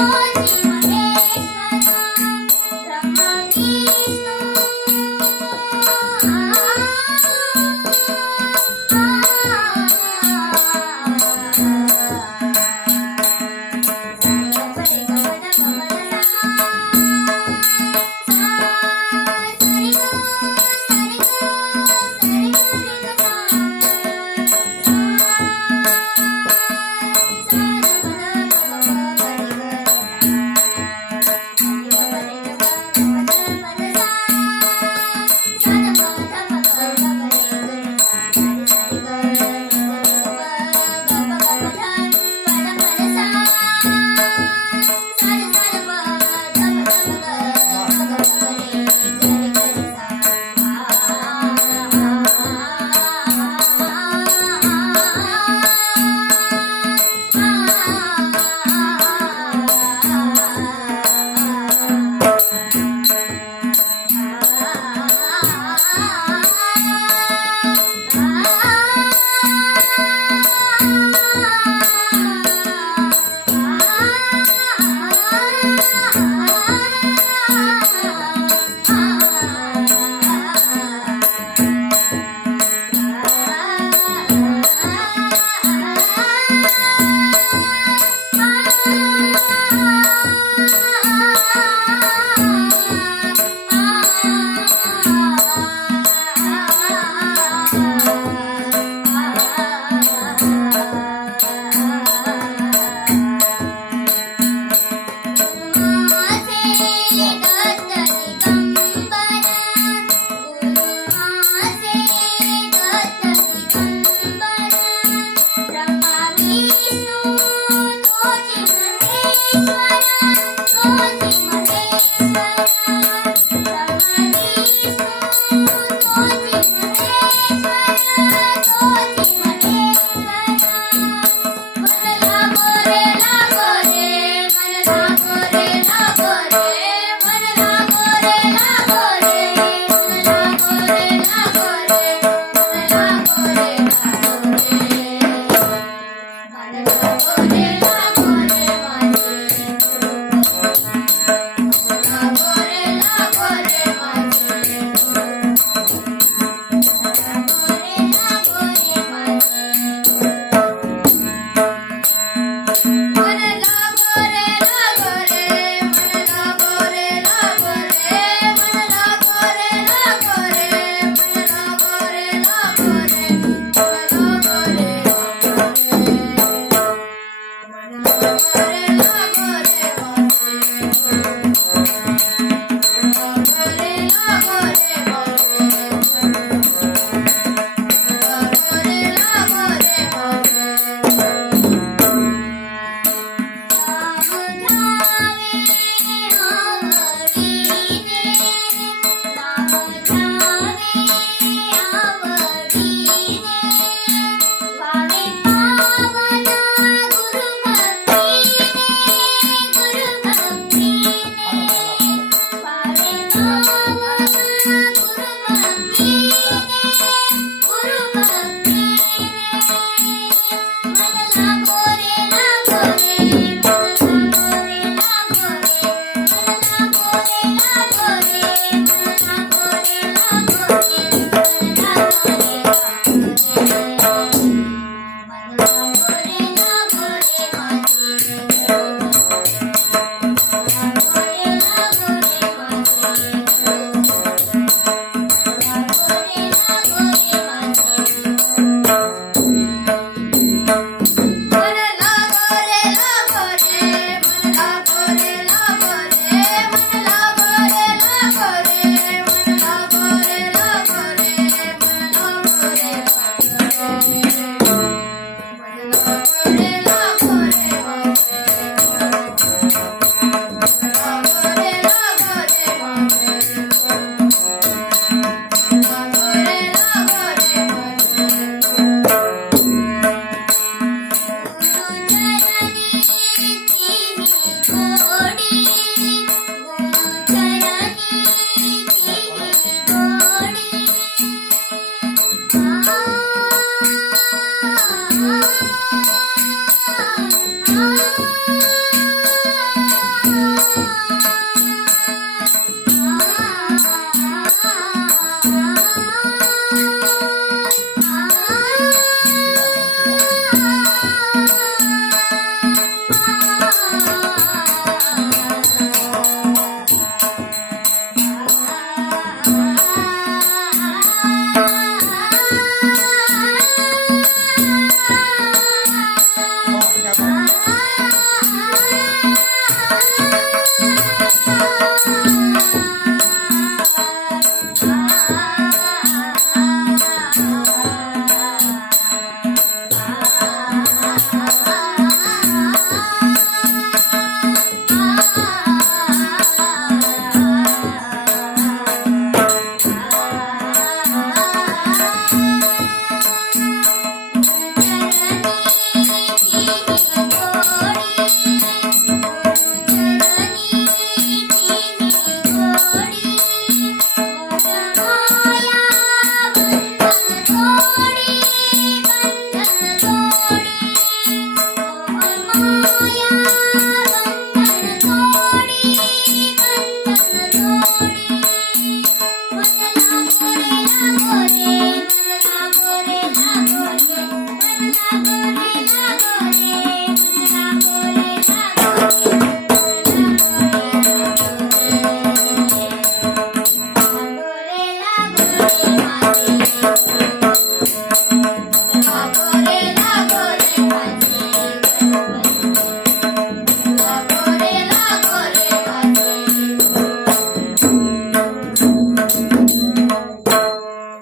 on